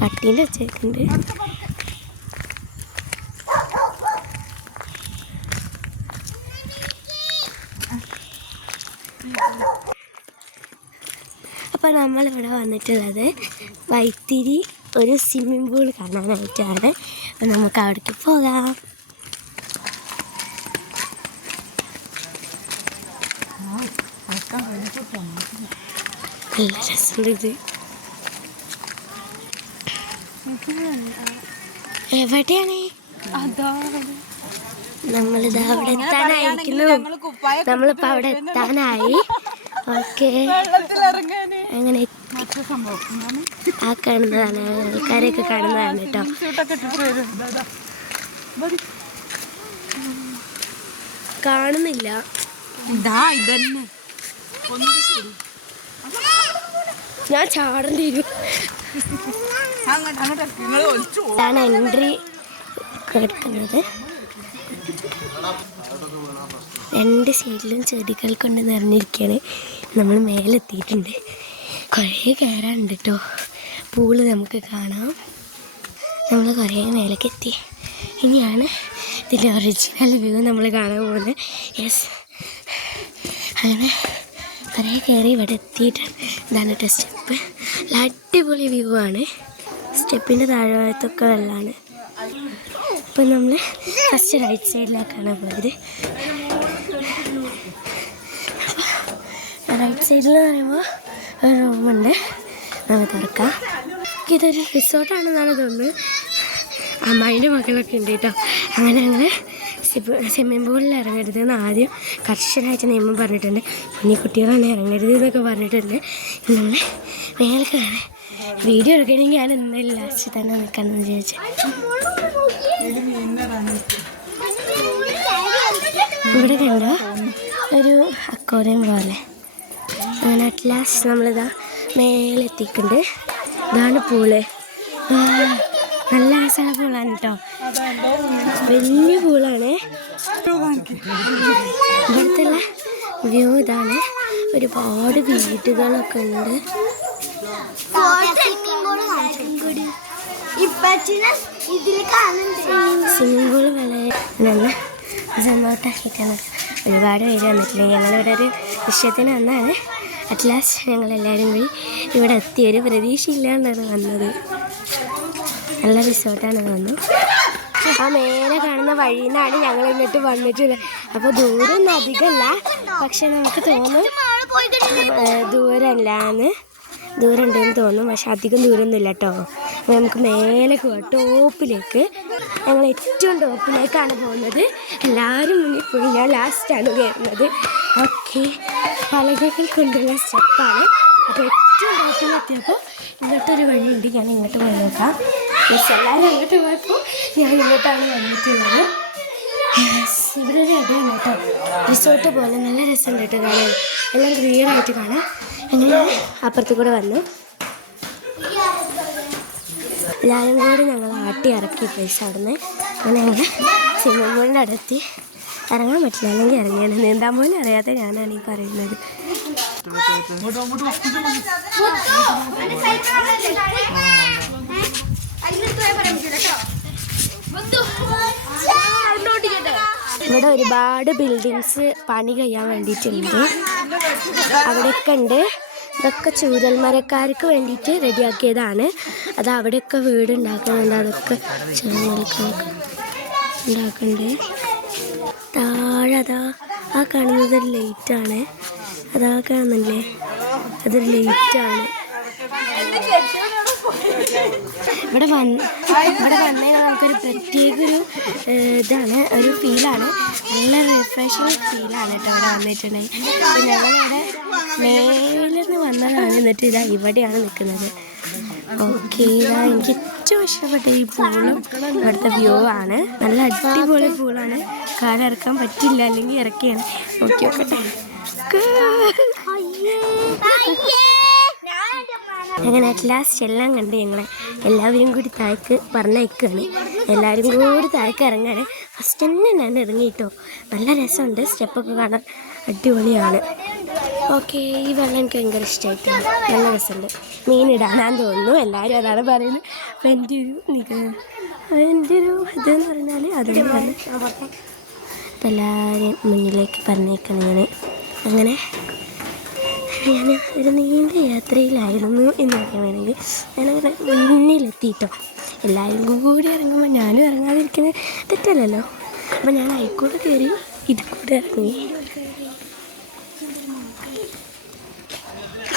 പട്ടീൻ്റെ വെച്ചേക്കുണ്ട്. അപ്പോൾ നമ്മളിവിടെ വന്നിട്ടുള്ളത് വൈത്തിരി ഒരു സ്വിമ്മിംഗ് പൂൾ കാണാനായിട്ടാണ്. അപ്പോൾ നമുക്ക് അവിടേക്ക് പോകാം. നല്ല രസമുണ്ട് ഇത്. എവിടെയാണ്? നമ്മളിതാ അവിടെ എത്താനായിരിക്കുന്നു. നമ്മളിപ്പോൾ അവിടെ എത്താനായി. ഓക്കെ, അങ്ങനെ ആ കാണുന്നതാണ്, ആൾക്കാരെയൊക്കെ കാണുന്നതാണ് കേട്ടോ. കാണുന്നില്ല. ഞാൻ ചാടേണ്ടി വരും. എൻട്രി കിടക്കുന്നത്. രണ്ട് സൈഡിലും ചെടികൾ കൊണ്ട് നിറഞ്ഞിരിക്കുകയാണ്. നമ്മൾ മേലെത്തിയിട്ടുണ്ട്. കുറേ കയറാനുണ്ട് കേട്ടോ. പൂള് നമുക്ക് കാണാം. നമ്മൾ കുറേ മേലേക്ക് എത്തി. ഇനിയാണ് ഇതിൻ്റെ ഒറിജിനൽ വ്യൂ നമ്മൾ കാണാൻ പോകുന്നത്. യെസ്, അങ്ങനെ കുറേ കയറി ഇവിടെ എത്തിയിട്ടുണ്ട്. ഇതാണ് കേട്ടോ സ്റ്റെപ്പ്. അടിപൊളി വ്യൂ ആണ്. സ്റ്റെപ്പിൻ്റെ താഴ്ഭാഗത്തൊക്കെ വെള്ളമാണ്. ഇപ്പം നമ്മൾ ഫസ്റ്റ് റൈറ്റ് സൈഡിലേക്കാണ് പോയത്. റൈറ്റ് സൈഡിൽ എന്ന് പറയുമ്പോൾ ഒരു റൂമുണ്ട്, നമുക്ക് തുറക്കാം. ഇതൊരു റിസോർട്ടാണെന്നാണ് തോന്നുന്നത്. അമ്മായിൻ്റെ മക്കളൊക്കെ ഉണ്ട് കേട്ടോ. അങ്ങനെ സ്വിമ്മിംഗ് പൂളിൽ ഇറങ്ങരുതെന്ന് ആദ്യം കർശനമായിട്ട് നിയമം പറഞ്ഞിട്ടുണ്ട്. ഇനി കുട്ടികളാണ് ഇറങ്ങരുത് എന്നൊക്കെ പറഞ്ഞിട്ടുണ്ട്. നമ്മൾ മേലെ കയറി വീഡിയോ എടുക്കണമെങ്കിൽ ഞാൻ ഇന്നലെ ലാസ്റ്റ് തന്നെ നിൽക്കാമെന്ന് വിചാരിച്ചു. ഇവിടെ കണ്ടോ ഒരു അക്വേറിയം പോലെ. അങ്ങനെ അറ്റ് ലാസ്റ്റ് നമ്മളിതാ മേലെ എത്തിയിട്ടുണ്ട്. ഇതാണ് പൂള്. നല്ല രസമുള്ള പൂളാണ് കേട്ടോ. വലിയ പൂളാണ്. ഇവിടുത്തെ വ്യൂ ഇതാണ്. ഒരുപാട് വീടുകളൊക്കെ ഉണ്ട്. സ്വിമ്മിംഗ് പൂള് വളരെ നല്ല സന്തോഷമാക്കിയിട്ടാണ്. ഒരുപാട് പേര് വന്നിട്ടില്ല. ഞങ്ങളിവിടെ ഒരു വിഷയത്തിന് വന്നാണ്. അറ്റ് ലാസ്റ്റ് ഞങ്ങളെല്ലാവരും കൂടി ഇവിടെ എത്തി. ഒരു പ്രതീക്ഷയില്ലാണ്ടാണ് വന്നത്. നല്ല റിസോർട്ടാണ് തോന്നുന്നു. ആ മേലെ കാണുന്ന വഴിയിൽ നിന്നാണ് ഞങ്ങൾ ഇങ്ങോട്ട് വന്നിട്ടുള്ളത്. അപ്പോൾ ദൂരമൊന്നും അധികമല്ല, പക്ഷെ നമുക്ക് തോന്നും ദൂരം ഉണ്ടെന്ന് തോന്നും. പക്ഷെ അധികം ദൂരമൊന്നുമില്ല കേട്ടോ. നമുക്ക് മേലെ പോകാം, ടോപ്പിലേക്ക്. ഞങ്ങൾ ഏറ്റവും ടോപ്പിലേക്കാണ് പോകുന്നത്. എല്ലാവരും മുന്നിൽ പോയി, ഞാൻ ലാസ്റ്റാണ് കയറുന്നത്. ഓക്കെ, പലകകൾ കൊണ്ടുള്ള സ്റ്റെപ്പാണ്. അപ്പോൾ ഏറ്റവും ടോപ്പിലെത്തിയപ്പോൾ ഇങ്ങോട്ടൊരു വഴിയുണ്ട്. ഞാൻ ഇങ്ങോട്ട് പോയി നോക്കാം. എല്ലാവരും അങ്ങോട്ട് പോയപ്പോൾ ഞാൻ ഇങ്ങോട്ടാണ് വന്നിട്ടുള്ളത്. ഇവിടെ ഒരു ഇടയാണ് കേട്ടോ, റിസോർട്ട് പോലെ. നല്ല രസമുണ്ട് കേട്ടോ കാണാൻ. എല്ലാം ക്ലിയർ ആയിട്ട് കാണാം. അങ്ങനെ അപ്പുറത്ത് കൂടെ വന്നു. എല്ലാവരും കൂടി ഞങ്ങൾ ആട്ടി ഇറക്കി പൈസ അവിടുന്ന്. അങ്ങനെ ഞങ്ങൾ സ്വിമ്മിംഗ് പൂളിൻ്റെ അടുത്ത് ഇറങ്ങാൻ പറ്റില്ല, അല്ലെങ്കിൽ ഇറങ്ങിയാണ്. നീന്താൻ പോലും അറിയാത്ത ഞാനാണ് ഈ പറയുന്നത്. ഇവിടെ ഒരുപാട് ബിൽഡിങ്സ് പണി കഴിയാൻ വേണ്ടിയിട്ടുണ്ട്. അവിടെയൊക്കെ ഉണ്ട്. ഇതൊക്കെ ചൂരൽമരക്കാർക്ക് വേണ്ടിയിട്ട് റെഡിയാക്കിയതാണ്. അത് അവിടെയൊക്കെ വീട് ഉണ്ടാക്കുന്നുണ്ട്. അതൊക്കെ ചൂരൽമരക്കാർക്ക് ഉണ്ടാക്കുന്നുണ്ട്. താഴെ അതാ ആ കാണുന്നതൊരു ലൈറ്റാണ്. അതാ കാണുന്നില്ലേ, അതൊരു ലൈറ്റാണ്. ഇവിടെ വന്നേ നമുക്കൊരു പ്രത്യേക ഒരു ഇതാണ്, ഒരു ഫീലാണ്. നല്ല റിഫ്രഷിങ് ഫീലാണ് കേട്ടോ ഇവിടെ വന്നിട്ടുണ്ടെങ്കിൽ. അപ്പോൾ ഞങ്ങളിവിടെ മേലിന്ന് വന്നതാണ്. എന്നിട്ട് ഇതാ ഇവിടെയാണ് നിൽക്കുന്നത്. ഓക്കെ, ഇതാ എനിക്ക് ഏറ്റവും ഇഷ്ടപ്പെട്ട ഈ പൂളും ഇവിടുത്തെ വ്യൂ ആണ്. നല്ല അടിപൊളി പൂളാണ്. കാലം ഇറക്കാൻ പറ്റില്ല, അല്ലെങ്കിൽ ഇറക്കിയാണ്. നോക്കി നോക്കട്ടെ. അങ്ങനെ അറ്റ് ലാസ്റ്റ് എല്ലാം കണ്ട് ഞങ്ങളെ എല്ലാവരും കൂടി താഴേക്ക് പറഞ്ഞയക്കുകയാണ്. എല്ലാവരും കൂടി താഴേക്ക് ഇറങ്ങാണ്. ഫസ്റ്റ് തന്നെ ഞാൻ ഇറങ്ങിയിട്ടോ. നല്ല രസമുണ്ട്. സ്റ്റെപ്പൊക്കെ കാണാൻ അടിപൊളിയാണ്. ഓക്കെ, ഈ വെള്ളം എനിക്ക് ഭയങ്കര ഇഷ്ടമായിട്ടുണ്ട്. നല്ല രസമുണ്ട്. മീനിടാനാന്ന് തോന്നുന്നു, എല്ലാവരും അതാണ് പറയുന്നത്. അപ്പം എൻ്റെ ഒരു ഇതെന്ന് പറഞ്ഞാൽ അതെന്ന് അപ്പം എല്ലാവരെയും മുന്നിലേക്ക് പറഞ്ഞേക്കണം ഞാൻ. അങ്ങനെ ഞാൻ ഒരു നീണ്ട യാത്രയിലായിരുന്നു എന്ന് പറയാൻ വേണമെങ്കിൽ ഞാനങ്ങനെ മുന്നിലെത്തിയിട്ടോ. എല്ലാവരും കൂടി ഇറങ്ങുമ്പോൾ ഞാനും ഇറങ്ങാതിരിക്കുന്നത് തെറ്റല്ലല്ലോ. അപ്പം ഞാൻ ആയിക്കൂടെ കയറി ഇതിൽ കൂടെ ഇറങ്ങി.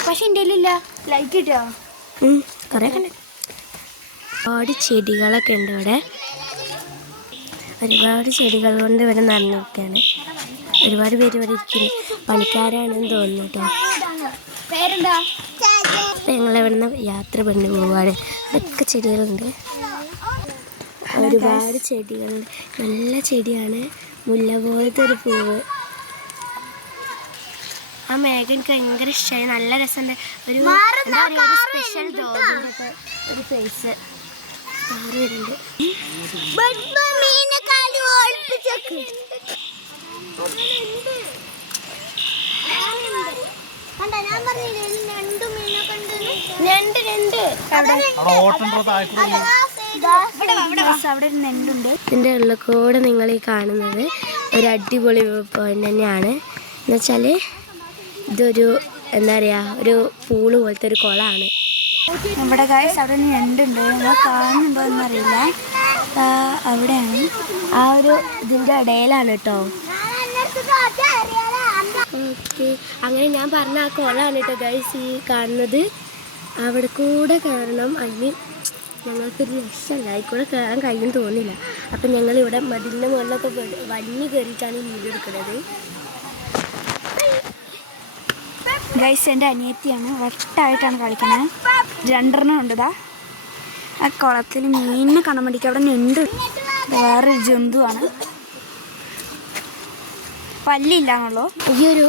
പക്ഷെ എൻ്റെ ഇല്ല ലൈറ്റ് കിട്ടോ കുറേ കണ്ടു. ഒരുപാട് ചെടികളൊക്കെ ഉണ്ട് ഇവിടെ. ഒരുപാട് ചെടികൾ കൊണ്ട് ഇവിടെ നിറഞ്ഞിരിക്കുകയാണ്. ഒരുപാട് പേര് ഇവിടെ ഇരിക്കുന്നു. പണിക്കാരാണെന്ന് തോന്നുന്നു കേട്ടോ. പേരെന്താ? അപ്പം ഞങ്ങളിവിടെ നിന്ന് യാത്ര പറഞ്ഞു പോവാണ്. ഇതൊക്കെ ചെടികളുണ്ട്, ഒരുപാട് ചെടികളുണ്ട്. നല്ല ചെടിയാണ്, മുല്ല പോലത്തെ ഒരു പൂവ്. ആ മേഘം എനിക്ക് ഭയങ്കര ഇഷ്ടമായി. നല്ല രസമുണ്ട്. ഒരു സ്പെഷ്യൽ ഡോഗിൻ്റെ ഒരു ഫേസ് മാറി വരുന്നുണ്ട്. ഇതിൻ്റെ ഉള്ളിൽ കൂടെ നിങ്ങൾ ഈ കാണുന്നത് ഒരു അടിപൊളി പോയിന്റ് തന്നെയാണ്. എന്നുവെച്ചാൽ ഇതൊരു എന്താ പറയുക, ഒരു പൂള് പോലത്തെ ഒരു കുളമാണ്. നമ്മുടെ ഗൈസ് അവിടെ ഞണ്ടുണ്ട്. നിങ്ങൾ കാണുന്നുണ്ടോ എന്നറിയില്ല. അവിടെയാണ്, ആ ഒരു ഇതിൻ്റെ ഇടയിലാണ് കേട്ടോ. ഓക്കെ, അങ്ങനെ ഞാൻ പറഞ്ഞ ആ കുളമാണ് കേട്ടോ ഗൈസ് ഈ കാണുന്നത്. അവിടെ കൂടെ കയറണം. അതിന് ഞങ്ങൾക്കൊരു രക്ഷമല്ല, അതിൽ കയറാൻ കഴിയുമെന്ന് തോന്നില്ല. അപ്പം ഞങ്ങളിവിടെ മതിലിൻ്റെ മുകളിലൊക്കെ വന്നി കയറിയിട്ടാണ് ഈ വീഡിയോ എടുക്കുന്നത്. ഗൈസ് എൻ്റെ അനിയത്തിയാണ്, വട്ടായിട്ടാണ് കളിക്കണത്. 2 ഉണ്ട്. ആ കുളത്തിൽ മീനിനെ കാണാൻ വേണ്ടിക്ക് അവിടെ ഞണ്ട്, വേറൊരു ജന്തുവാണ്. പല്ലില്ലാന്നുള്ളൂ. ഈ ഒരു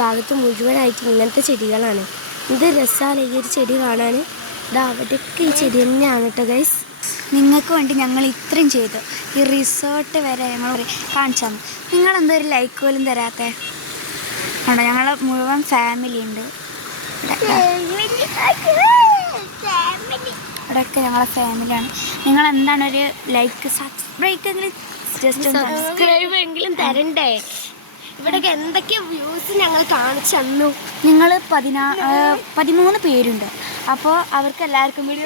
ഭാഗത്ത് മുഴുവനായിട്ട് ഇങ്ങനത്തെ ചെടികളാണ്. ഇത് രസമാണ് ഈ ഒരു ചെടി കാണാൻ. ഇത് അവിടെയൊക്കെ ഈ ചെടി തന്നെയാണ് കേട്ടോ ഗൈസ്. നിങ്ങൾക്ക് വേണ്ടി ഞങ്ങൾ ഇത്രയും ചെയ്തു. ഈ റിസോർട്ട് വരെ ഞങ്ങൾ കാണിച്ചു തന്നു. നിങ്ങളെന്തോ ഒരു ലൈക്ക് പോലും തരാത്തേ. ആണോ, ഞങ്ങൾ മുഴുവൻ ഫാമിലി ഉണ്ട് ഇവിടെയൊക്കെ. ഞങ്ങളെ ഫാമിലിയാണ്. നിങ്ങൾ എന്താണ് ഒരു ലൈക്ക് സബ്സ്ക്രൈബ് സബ്സ്ക്രൈബ് എങ്കിലും തരണ്ടേ? ഇവിടെയൊക്കെ എന്തൊക്കെ വ്യൂസ് ഞങ്ങൾ കാണിച്ചു തന്നു. നിങ്ങൾ 13 പേരുണ്ട്. അപ്പോൾ അവർക്ക് എല്ലാവർക്കും കൂടി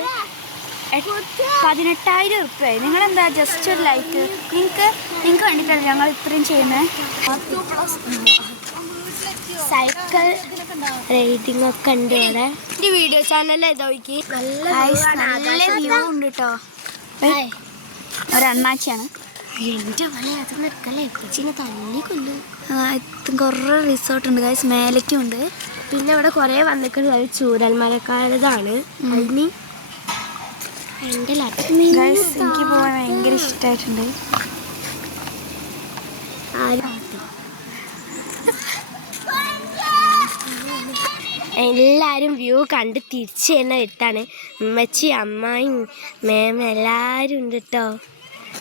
18,000 ഉറുപ്പ്യ. നിങ്ങളെന്താ ജസ്റ്റ് ഒരു ലൈക്ക്, നിങ്ങൾക്ക് വേണ്ടിയിട്ടാണ് ഞങ്ങൾ ഇത്രയും ചെയ്യുന്നത്. സൈക്കിൾ റൈഡിങ് ഒക്കെ ഉണ്ട് ഇവിടെ. ഈ വീഡിയോ ചാനലിൽ ഇതോക്കി നല്ല വ്യൂ ഉണ്ട് കേട്ടോ. ഒരണ്ണാച്ചിയാണ്. എൻ്റെ പണി അത് നിൽക്കല്ലേ, കൊച്ചിനെ തല്ലി കൊല്ലും. കുറേ റിസോർട്ടുണ്ട് ഗൈസ്, മേലേക്കും ഉണ്ട്. പിന്നെ ഇവിടെ കുറേ വന്നിട്ടുള്ളത് ചൂരൽമലക്കാരതാണ്. അതിന് എൻ്റെ ഗൈസ് എനിക്ക് പോകാൻ ഭയങ്കര ഇഷ്ടമായിട്ടുണ്ട്. എല്ലാവരും വ്യൂ കണ്ട് തിരിച്ച് തന്നെ വരുത്താണ്. ഉമ്മച്ചി, അമ്മായും മേമ എല്ലാവരും ഉണ്ട് കേട്ടോ.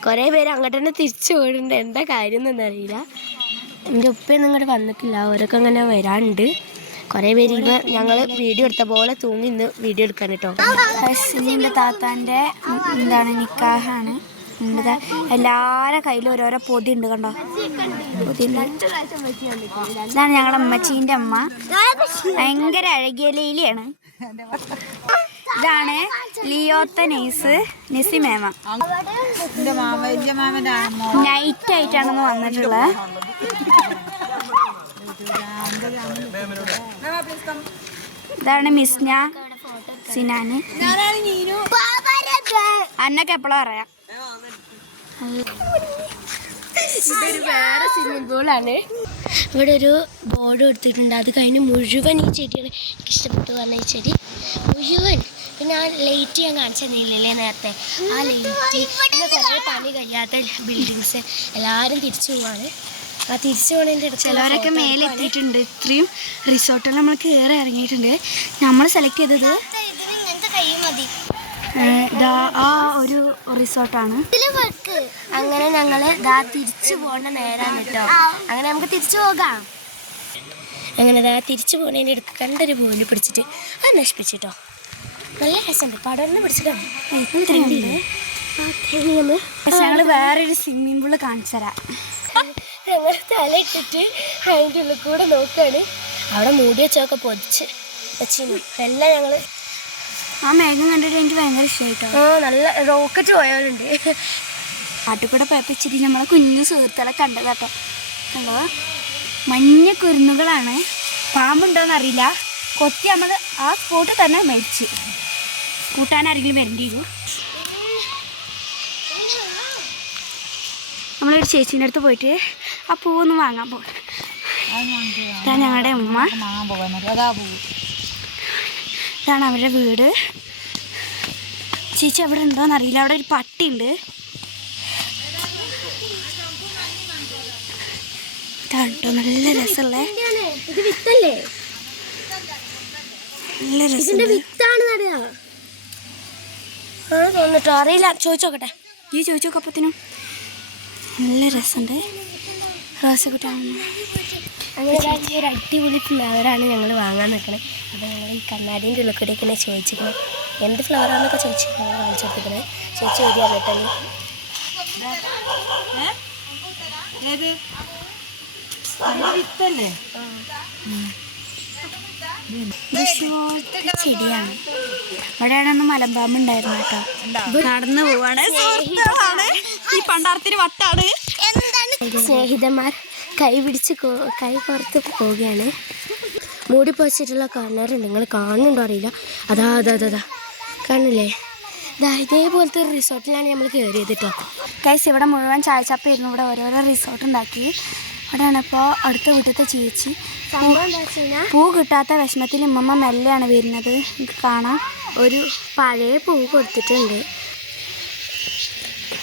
കുറേ പേര് അങ്ങോട്ട് തന്നെ തിരിച്ചു പോയിട്ടുണ്ട്. എന്താ കാര്യം എന്നൊന്നും അറിയില്ല. എൻ്റെ ഉപ്പയൊന്നും ഇങ്ങോട്ട് വന്നിട്ടില്ല, അവരൊക്കെ അങ്ങനെ വരാനുണ്ട്. കുറേ പേര് ഇന്ന് ഞങ്ങൾ വീഡിയോ എടുത്ത പോലെ തൂങ്ങി ഇന്ന് വീഡിയോ എടുക്കാൻ കേട്ടോ. എൻ്റെ താത്താൻ്റെ നിക്കാഹാണ്. എല്ലാവരുടെ കയ്യിലും ഓരോരോ പൊതി ഉണ്ട് കണ്ടോ. ഇതാണ് ഞങ്ങളുടെ അമ്മച്ചീൻ്റെ അമ്മ, ഭയങ്കര അഴകിയ ലീലിയാണ്. ഇതാണ് ലിയോത്ത നിസി മേമ. നൈറ്റ് ആയിട്ടാണെന്ന് വന്നിട്ടുള്ളത്. ഇതാണ് മിസ്ന സിനാന്. അന്നൊക്കെ എപ്പോഴും അറിയാം. ഇതൊരു വേറെ സ്വിമ്മിംഗ് പൂളാണ്. ഇവിടെ ഒരു ബോർഡ് കൊടുത്തിട്ടുണ്ട്. അത് കഴിഞ്ഞ് മുഴുവൻ ഈ ചെടിയാണ് എനിക്ക് ഇഷ്ടപ്പെട്ടു പറഞ്ഞ ഈ ചെടി മുഴുവൻ. പിന്നെ ആ ലൈറ്റ് ഞാൻ കാണിച്ചു തന്നില്ലേ നേരത്തെ, ആ ലൈറ്റ്. പിന്നെ കുറേ പണി കഴിയാത്ത ബിൽഡിങ്സ്. എല്ലാവരും തിരിച്ചു പോവാണ്. ആ തിരിച്ചു പോകണതിൻ്റെ അടുത്ത് ചിലവരൊക്കെ മേലെ എത്തിയിട്ടുണ്ട്. ഇത്രയും റിസോർട്ടുകൾ നമ്മൾ കയറി ഇറങ്ങിയിട്ടുണ്ട്. നമ്മൾ സെലക്ട് ചെയ്തത് ആ ഒരു റിസോർട്ടാണ്. അങ്ങനെ ഞങ്ങൾ തിരിച്ചു പോകേണ്ട നേരാണ് കേട്ടോ. അങ്ങനെ നമുക്ക് തിരിച്ചു പോകാം. അങ്ങനെ അതാ തിരിച്ചു പോകുന്നതിൻ്റെ അടുത്ത് കണ്ടൊരു പൂവിൽ പിടിച്ചിട്ട് അത് നശിപ്പിച്ചിട്ടോ. നല്ല രസമുണ്ട്, പടർന്ന് പിടിച്ചിട്ടാണ്. ഞങ്ങൾ വേറൊരു സ്വിമ്മിംഗ് പൂള് കാണിച്ചു തരാം. ഞങ്ങൾ തല ഇട്ടിട്ട് അതിൻ്റെ ഉള്ളിൽ കൂടെ നോക്കുകയാണ്. അവിടെ മൂടി വെച്ചൊക്കെ പൊതിച്ച് വെച്ചിരുന്നു എല്ലാം. ഞങ്ങൾ ആ മേഘം കണ്ടിട്ട് എനിക്ക് ഭയങ്കര ഇഷ്ടമായിട്ടോ. നല്ല റോക്കറ്റ് പോയാലുണ്ട്. കാട്ടിൽ കൂടെ പോയപ്പിച്ചിട്ട് നമ്മളെ കുഞ്ഞു സുഹൃത്തുക്കളെ കണ്ടതാട്ടോ. കണ്ടോ, മഞ്ഞ കുരുന്നുകളാണ്. പാമ്പുണ്ടോയെന്ന് അറിയില്ല. കൊത്തി നമ്മൾ ആ സ്പോട്ടിൽ തന്നെ മരിച്ച്. കൂട്ടാനാരെങ്കിലും വരേണ്ടി വരും. നമ്മളൊരു ചേച്ചീൻ്റെ അടുത്ത് പോയിട്ട് ആ പൂവൊന്ന് വാങ്ങാൻ പോകും. ഇതാണ് ഞങ്ങളുടെ ഉമ്മ, ഇതാണ് അവരുടെ വീട്. ചേച്ചി അവിടെ ഉണ്ടോയെന്ന് അറിയില്ല. അവിടെ ഒരു പട്ടിയുണ്ട്. ഇതാണ് കേട്ടോ നല്ല രസമുള്ള. ഇത് വിത്തല്ലേ? നല്ല രസം. വിത്താണ് നടുക തോന്നിട്ടോ, അറിയില്ല. ചോദിച്ചോക്കട്ടെ. ഈ ചോദിച്ചോക്കപ്പത്തിനും നല്ല രസമുണ്ട്. റോസക്കുട്ടാണ്. അങ്ങനെ ഒരു അടിപൊളി ഫ്ലവറാണ് ഞങ്ങൾ വാങ്ങാൻ നിൽക്കണേ. അപ്പോൾ ഞങ്ങൾ ഈ കണ്ണാടീൻ്റെ ഉള്ളിൽ കൂടെ ഇങ്ങനെ ചോദിച്ചിരിക്കണേ എന്ത് ഫ്ലവറാണെന്നൊക്കെ ചോദിച്ചു ഞങ്ങൾ കാണിച്ചു കൊടുത്തിരിക്കണേ. ചോദിച്ചു ചോദിക്കാൻ കേട്ടല്ലേ. ചെടിയാണ്. ഇവിടെയാണ് മലമ്പാമ്പ് ഉണ്ടായിരുന്നു കേട്ടോ. നടന്നു പോവാണ്. ഈ പണ്ടാരത്തിന് വട്ടാണ്. സ്നേഹിതന്മാർ കൈ പിടിച്ച് കൈ പുറത്ത് പോവുകയാണ്. മൂടി പൊച്ചിട്ടുള്ള കിണറുണ്ട്, നിങ്ങൾ കാണുന്നുണ്ടോ അറിയില്ല. അതാ അതാ അതാ കാണില്ലേ? ഇതേപോലത്തെ ഒരു റിസോർട്ടിലാണ് നമ്മൾ കയറിയത് കേട്ടോ. ഗൈസ്, ഇവിടെ മുഴുവൻ ചായച്ചപ്പായിരുന്നു. ഇവിടെ ഓരോരോ റിസോർട്ട് ഉണ്ടാക്കി. അവിടെയാണ് ഇപ്പോൾ അടുത്ത വീട്ടിലത്തെ ചേച്ചി. പൂ കിട്ടാത്ത വിഷമത്തിൽ ഉമ്മമ്മ മെല്ലെയാണ് വരുന്നത്. നമുക്ക് കാണാം. ഒരു പഴയ പൂ കൊടുത്തിട്ടുണ്ട്.